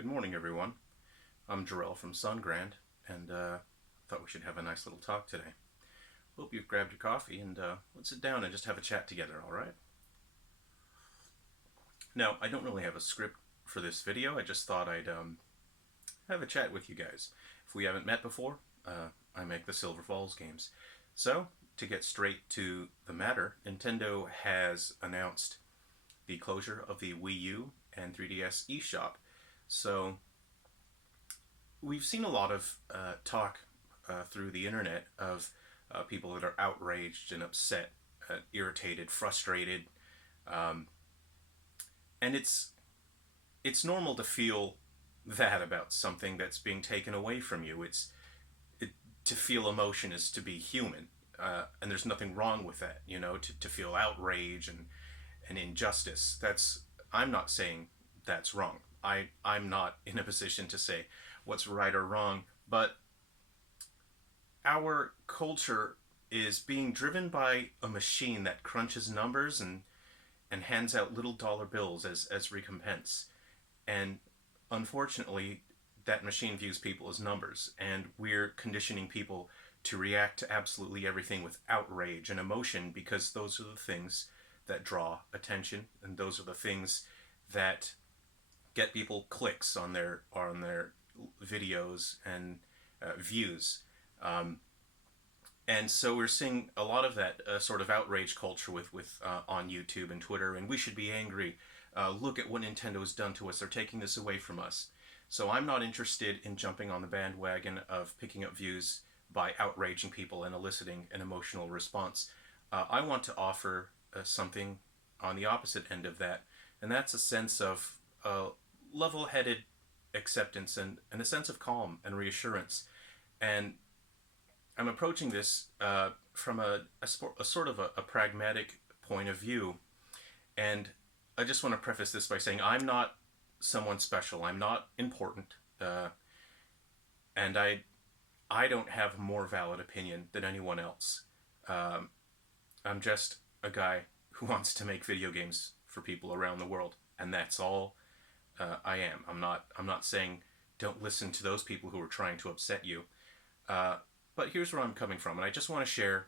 Good morning, everyone. I'm Jarrell from Sungrand, and thought we should have a nice little talk today. Hope you've grabbed your coffee, and let's sit down and just have a chat together, all right? Now, I don't really have a script for this video. I just thought I'd have a chat with you guys. If we haven't met before, I make the Silver Falls games. So, to get straight to the matter, Nintendo has announced the closure of the Wii U and 3DS eShop. So, we've seen a lot of talk through the internet of people that are outraged and upset, irritated, frustrated, um, and it's normal to feel that about something that's being taken away from you. To feel emotion is to be human, and there's nothing wrong with that. To feel outrage and injustice. I'm not saying that's wrong. I'm not in a position to say what's right or wrong, but our culture is being driven by a machine that crunches numbers and hands out little dollar bills as recompense. And unfortunately, that machine views people as numbers, and we're conditioning people to react to absolutely everything with outrage and emotion because those are the things that draw attention, and those are the things that get people clicks on their videos and views. Um, and so we're seeing a lot of that sort of outrage culture with on YouTube and Twitter, and we should be angry. Look at what Nintendo's done to us. They're taking this away from us. So I'm not interested in jumping on the bandwagon of picking up views by outraging people and eliciting an emotional response. I want to offer something on the opposite end of that, and that's a sense of level-headed acceptance and a sense of calm and reassurance. And I'm approaching this from a sort of a pragmatic point of view. And I just want to preface this by saying I'm not someone special. I'm not important. And I don't have a more valid opinion than anyone else. Um, I'm just a guy who wants to make video games for people around the world, and that's all I am. I'm not saying don't listen to those people who are trying to upset you. But here's where I'm coming from, and I just want to share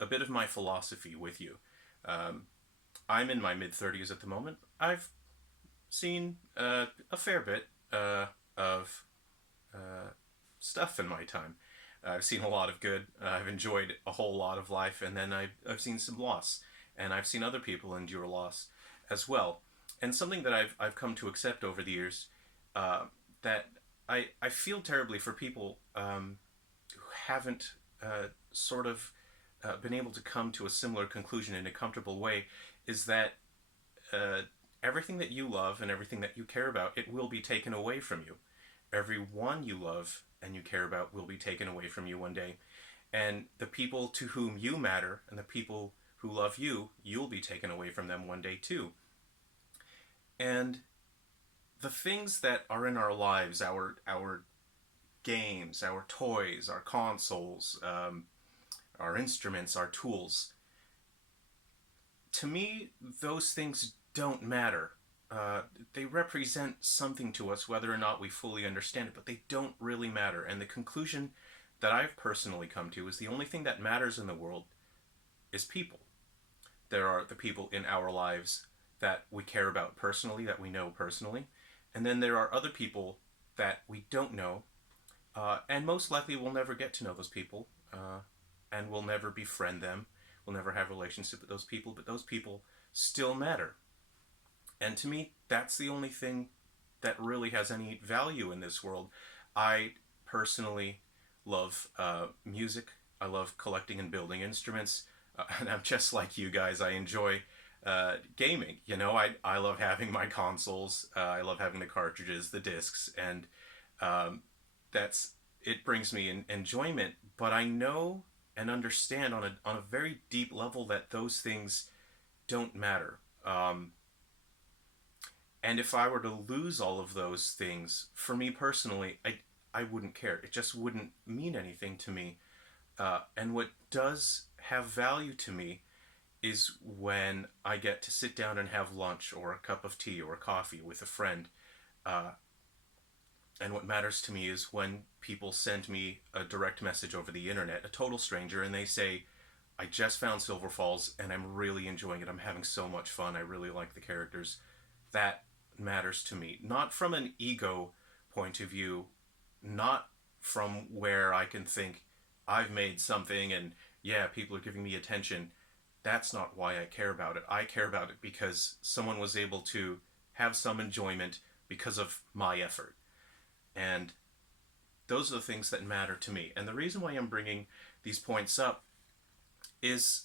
a bit of my philosophy with you. Um, I'm in my mid-30s at the moment. I've seen a fair bit of stuff in my time. I've seen a lot of good. I've enjoyed a whole lot of life, and then I've seen some loss, and I've seen other people endure loss as well. And something that I've come to accept over the years, that I feel terribly for people who haven't sort of been able to come to a similar conclusion in a comfortable way, is that uh, everything that you love and everything that you care about, it will be taken away from you. Everyone you love and you care about will be taken away from you one day. And the people to whom you matter and the people who love you, you'll be taken away from them one day too. And the things that are in our lives, our games, our toys, our consoles, our instruments, our tools, to me, those things don't matter. They represent something to us, whether or not we fully understand it, but they don't really matter. And the conclusion that I've personally come to is the only thing that matters in the world is people. There are the people in our lives that we care about personally, that we know personally, and then there are other people that we don't know, and most likely we'll never get to know those people, and we'll never befriend them. We'll never have a relationship with those people, but those people still matter. And to me, that's the only thing that really has any value in this world. I personally love music. I love collecting and building instruments. And I'm just like you guys. I enjoy gaming. I love having my consoles. I love having the cartridges, the discs, and um, it brings me enjoyment. But I know and understand on a very deep level that those things don't matter. And if I were to lose all of those things, for me personally, I wouldn't care. It just wouldn't mean anything to me. And what does have value to me is when I get to sit down and have lunch or a cup of tea or coffee with a friend, uh, And what matters to me is when people send me a direct message over the internet, a total stranger, and they say, I just found Silver Falls and I'm really enjoying it. I'm having so much fun. I really like the characters. That matters to me. Not from an ego point of view, not from where I can think I've made something and yeah, people are giving me attention. That's not why I care about it. I care about it because someone was able to have some enjoyment because of my effort. And those are the things that matter to me. And the reason why I'm bringing these points up is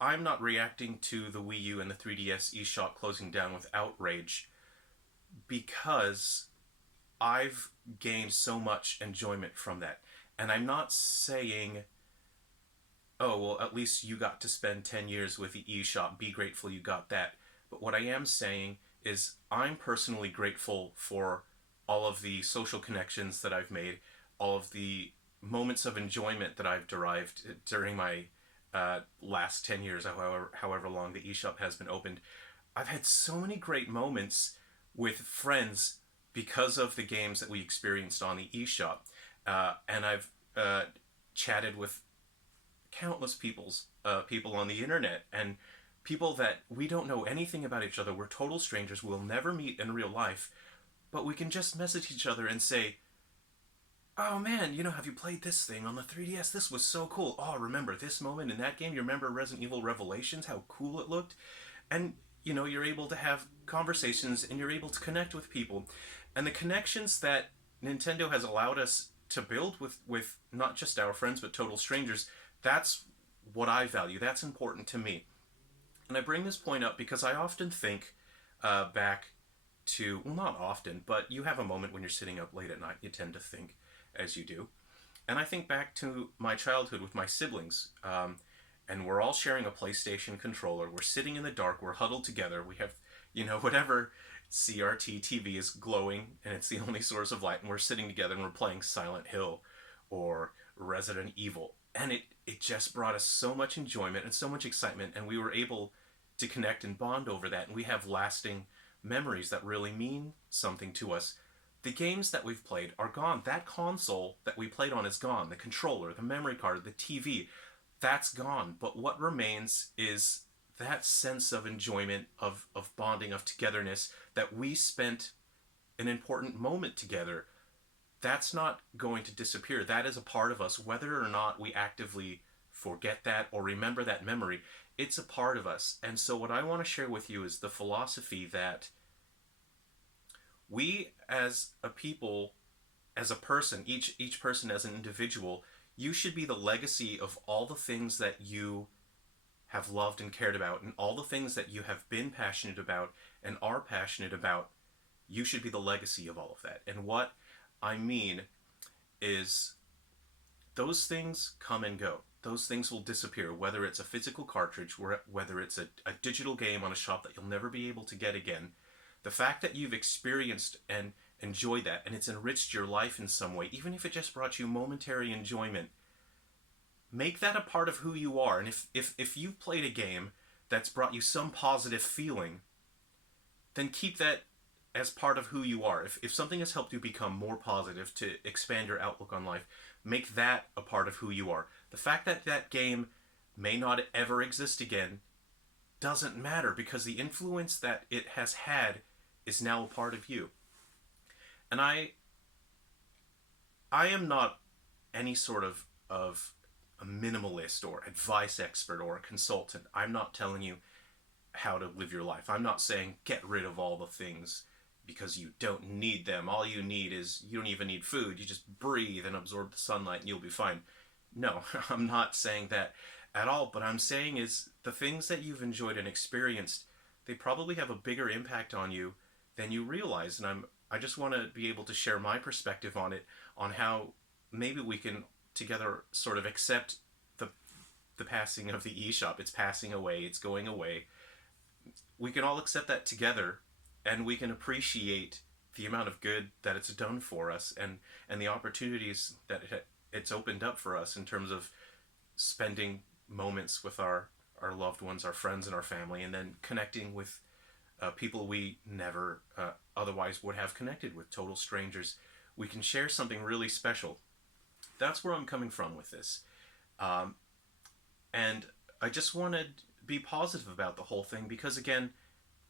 I'm not reacting to the Wii U and the 3DS eShop closing down with outrage because I've gained so much enjoyment from that. And I'm not saying, oh, well, at least you got to spend 10 years with the eShop. Be grateful you got that. But what I am saying is I'm personally grateful for all of the social connections that I've made, all of the moments of enjoyment that I've derived during my last 10 years, however long the eShop has been opened. I've had so many great moments with friends because of the games that we experienced on the eShop. And I've chatted with countless people on the internet and people that we don't know anything about each other. We're total strangers. We'll never meet in real life, but we can just message each other and say, "Oh man, have you played this thing on the 3DS? This was so cool. Oh, remember this moment in that game? You remember Resident Evil Revelations? How cool it looked?" And you're able to have conversations and you're able to connect with people, and the connections that Nintendo has allowed us to build with not just our friends but total strangers. That's what I value. That's important to me. And I bring this point up because I often think back to, well, not often, but you have a moment when you're sitting up late at night, you tend to think as you do. And I think back to my childhood with my siblings, and we're all sharing a PlayStation controller. We're sitting in the dark, we're huddled together, we have, whatever CRT TV is glowing, and it's the only source of light, and we're sitting together and we're playing Silent Hill or Resident Evil. And it just brought us so much enjoyment and so much excitement, and we were able to connect and bond over that, and we have lasting memories that really mean something to us. The games that we've played are gone. That console that we played on is gone. The controller, the memory card, the TV, that's gone. But what remains is that sense of enjoyment, of bonding, of togetherness, that we spent an important moment together. That's not going to disappear. That is a part of us, whether or not we actively forget that or remember that memory. It's a part of us. And so, what I want to share with you is the philosophy that we, as a people, as a person, each person as an individual, you should be the legacy of all the things that you have loved and cared about, and all the things that you have been passionate about and are passionate about. You should be the legacy of all of that. And what I mean is those things come and go. Those things will disappear, whether it's a physical cartridge, whether it's a digital game on a shop that you'll never be able to get again. The fact that you've experienced and enjoyed that, and it's enriched your life in some way, even if it just brought you momentary enjoyment, make that a part of who you are. And if you've played a game that's brought you some positive feeling, then keep that as part of who you are. If something has helped you become more positive, to expand your outlook on life, make that a part of who you are. The fact that that game may not ever exist again doesn't matter, because the influence that it has had is now a part of you. And I am not any sort of a minimalist or advice expert or a consultant. I'm not telling you how to live your life. I'm not saying get rid of all the things because you don't need them. All you need is, you don't even need food. You just breathe and absorb the sunlight and you'll be fine. No, I'm not saying that at all. But I'm saying is the things that you've enjoyed and experienced, they probably have a bigger impact on you than you realize. And I just want to be able to share my perspective on it, on how maybe we can together sort of accept the passing of the eShop. It's passing away. It's going away. We can all accept that together, and we can appreciate the amount of good that it's done for us, and the opportunities that it's opened up for us in terms of spending moments with our loved ones, our friends, and our family, and then connecting with people we never otherwise would have connected with, total strangers. We can share something really special. That's where I'm coming from with this. Um, and I just want to be positive about the whole thing because, again,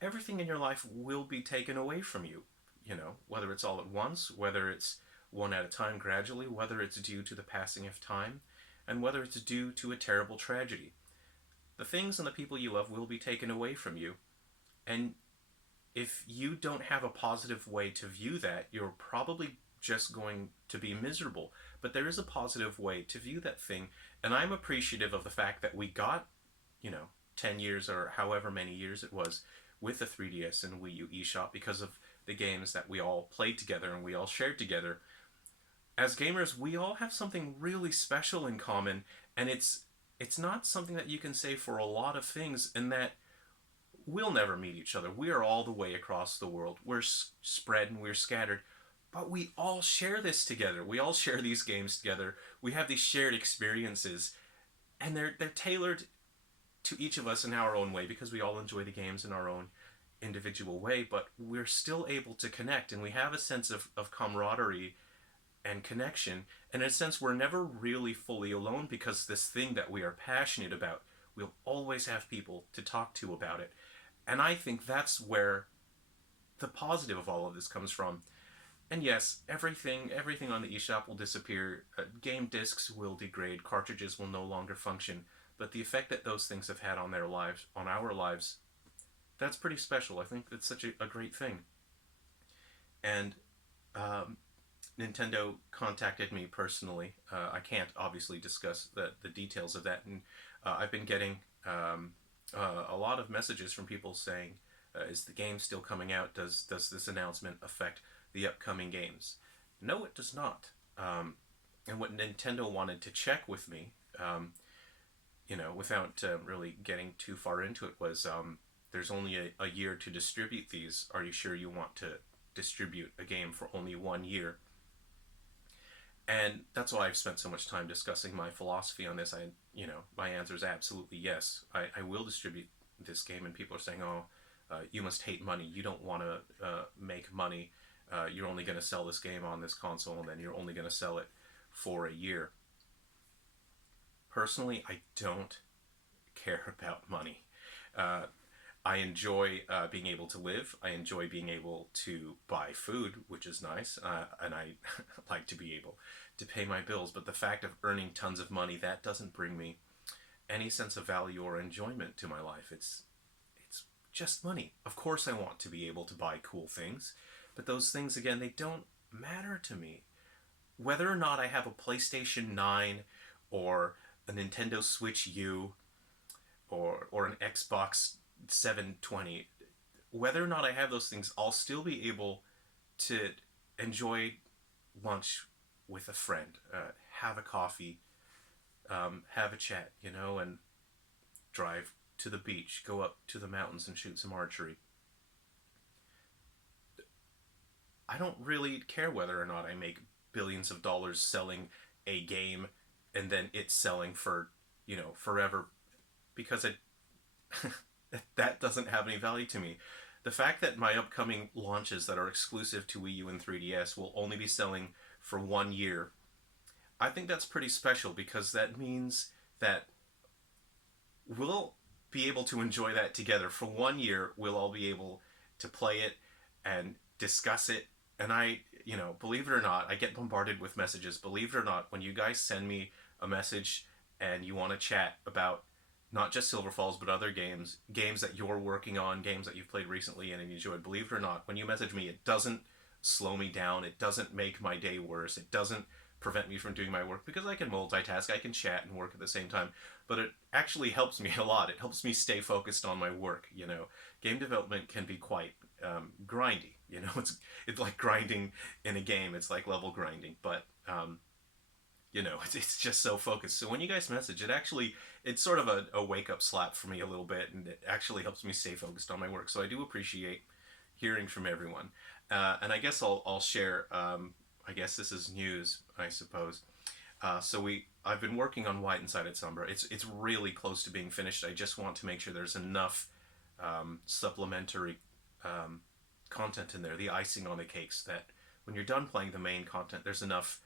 everything in your life will be taken away from you. You know, whether it's all at once, whether it's one at a time gradually, whether it's due to the passing of time, and whether it's due to a terrible tragedy. The things and the people you love will be taken away from you. And if you don't have a positive way to view that, you're probably just going to be miserable. But there is a positive way to view that thing. And I'm appreciative of the fact that we got, you know, 10 years or however many years it was with the 3DS and Wii U eShop because of the games that we all played together and we all shared together. As gamers, we all have something really special in common, and it's not something that you can say for a lot of things, in that we'll never meet each other. We are all the way across the world. We're spread and we're scattered, but we all share this together. We all share these games together. We have these shared experiences, and they're tailored to each of us in our own way because we all enjoy the games in our own individual way, but we're still able to connect, and we have a sense of camaraderie and connection. And in a sense, we're never really fully alone because this thing that we are passionate about, we'll always have people to talk to about it. And I think that's where the positive of all of this comes from. And yes, everything on the eShop will disappear. Game discs will degrade. Cartridges will no longer function. But the effect that those things have had on their lives, on our lives, that's pretty special. I think it's such a great thing. And um, Nintendo contacted me personally. I can't obviously discuss the details of that, and I've been getting a lot of messages from people saying, "Is the game still coming out? Does this announcement affect the upcoming games?" No, it does not. And what Nintendo wanted to check with me, without really getting too far into it, was there's only a year to distribute these. Are you sure you want to distribute a game for only 1 year? And that's why I've spent so much time discussing my philosophy on this. My answer is absolutely yes. I will distribute this game, and people are saying, "Oh, you must hate money. You don't want to make money. You're only going to sell this game on this console, and then you're only going to sell it for a year." Personally, I don't care about money. Uh, I enjoy being able to live. I enjoy being able to buy food, which is nice, and I like to be able to pay my bills. But the fact of earning tons of money, that doesn't bring me any sense of value or enjoyment to my life. It's just money. Of course, I want to be able to buy cool things, but those things, again, they don't matter to me. Whether or not I have a PlayStation 9 or a Nintendo Switch U or an Xbox 720, whether or not I have those things, I'll still be able to enjoy lunch with a friend, have a coffee, have a chat, and drive to the beach, go up to the mountains and shoot some archery. I don't really care whether or not I make billions of dollars selling a game and then it's selling for, forever, because it that doesn't have any value to me. The fact that my upcoming launches that are exclusive to Wii U and 3DS will only be selling for 1 year, I think that's pretty special because that means that we'll be able to enjoy that together. For 1 year, we'll all be able to play it and discuss it. And believe it or not, I get bombarded with messages. Believe it or not, when you guys send me a message and you want to chat about not just Silver Falls, but other games that you're working on, games that you've played recently and enjoyed, believe it or not, when you message me, it doesn't slow me down. It doesn't make my day worse. It doesn't prevent me from doing my work because I can multitask, I can chat and work at the same time. But it actually helps me a lot. It helps me stay focused on my work. Game development can be quite grindy. It's like grinding in a game. It's like level grinding, but it's just so focused. So when you guys message, it's sort of a wake up slap for me a little bit, and it actually helps me stay focused on my work. So I do appreciate hearing from everyone. And I guess I'll share. I guess this is news, I suppose. I've been working on White Inside Its Umbra. It's really close to being finished. I just want to make sure there's enough supplementary content in there, the icing on the cakes, that when you're done playing the main content, there's enough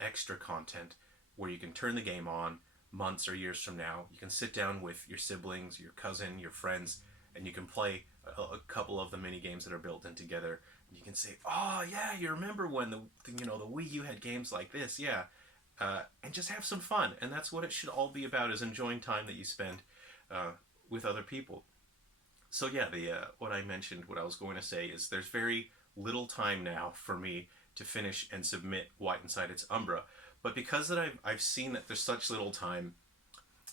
extra content where you can turn the game on months or years from now. You can sit down with your siblings, your cousin, your friends, and you can play a couple of the mini games that are built in together. And you can say, "Oh yeah, you remember when the Wii U had games like this?" Yeah, and just have some fun. And that's what it should all be about: is enjoying time that you spend with other people. So yeah, the what I mentioned, what I was going to say is there's very little time now for me to finish and submit White Inside Its Umbra, but because that I've seen that there's such little time,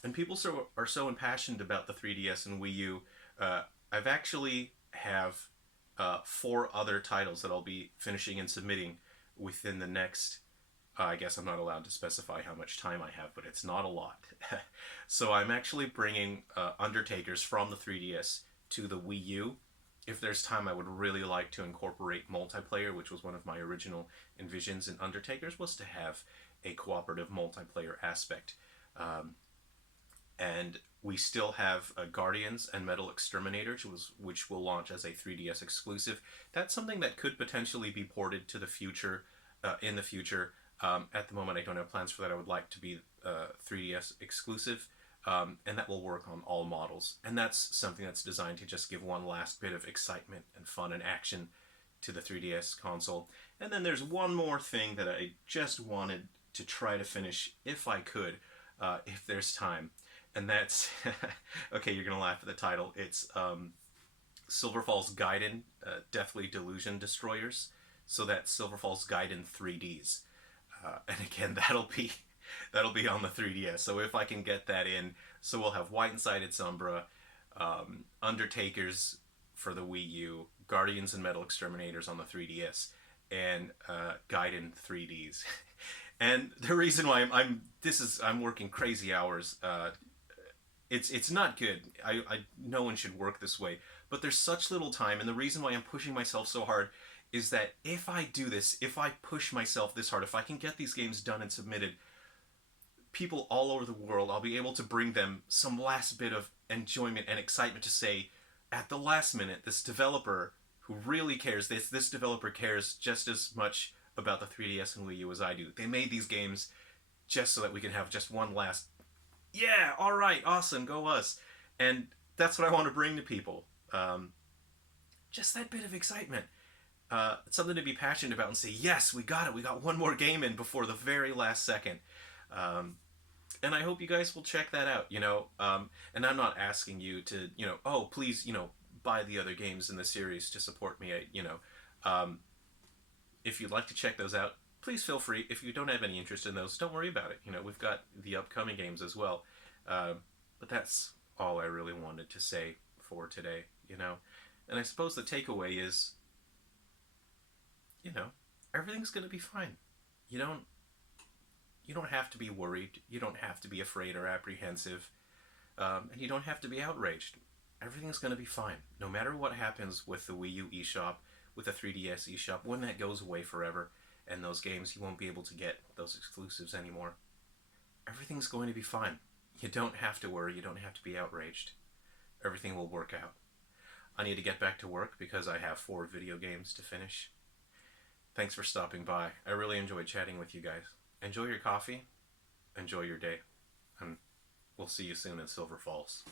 and people are so impassioned about the 3DS and Wii U, I've actually have four other titles that I'll be finishing and submitting within the next. I guess I'm not allowed to specify how much time I have, but it's not a lot. So I'm actually bringing Undertakers from the 3DS to the Wii U. If there's time, I would really like to incorporate multiplayer, which was one of my original envisions in Undertakers, was to have a cooperative multiplayer aspect. Um, and we still have Guardians and Metal Exterminators, which will launch as a 3DS exclusive. That's something that could potentially be ported to the future, in the future. At the moment, I don't have plans for that. I would like to be 3DS exclusive, and that will work on all models. And that's something that's designed to just give one last bit of excitement and fun and action to the 3DS console. And then there's one more thing that I just wanted to try to finish if I could, if there's time. And that's, okay, you're going to laugh at the title. It's Silver Falls Gaiden Deathly Delusion Destroyers. So that's Silver Falls Gaiden 3Ds. And again, that'll be on the 3DS. So if I can get that in, so we'll have White Inside Its Umbra, Undertakers for the Wii U, Guardians and Metal Exterminators on the 3DS, and Gaiden 3Ds. And the reason why I'm working crazy hours. It's not good. No one should work this way. But there's such little time, and the reason why I'm pushing myself so hard is that if I do this, if I push myself this hard, if I can get these games done and submitted, people all over the world, I'll be able to bring them some last bit of enjoyment and excitement to say, at the last minute, this developer who really cares, this developer cares just as much about the 3DS and Wii U as I do. They made these games just so that we can have just one last, yeah, all right, awesome, go us. And that's what I want to bring to people. Just that bit of excitement. Something to be passionate about and say, yes, we got it. We got one more game in before the very last second. And I hope you guys will check that out, and I'm not asking you to, oh, please, buy the other games in the series to support me. If you'd like to check those out, please feel free. If you don't have any interest in those, don't worry about it. We've got the upcoming games as well. But that's all I really wanted to say for today, And I suppose the takeaway is, everything's going to be fine. You don't have to be worried. You don't have to be afraid or apprehensive. And you don't have to be outraged. Everything's going to be fine. No matter what happens with the Wii U eShop, with the 3DS eShop, when that goes away forever, and those games, you won't be able to get those exclusives anymore. Everything's going to be fine. You don't have to worry. You don't have to be outraged. Everything will work out. I need to get back to work because I have 4 video games to finish. Thanks for stopping by. I really enjoyed chatting with you guys. Enjoy your coffee. Enjoy your day. And we'll see you soon in Silver Falls.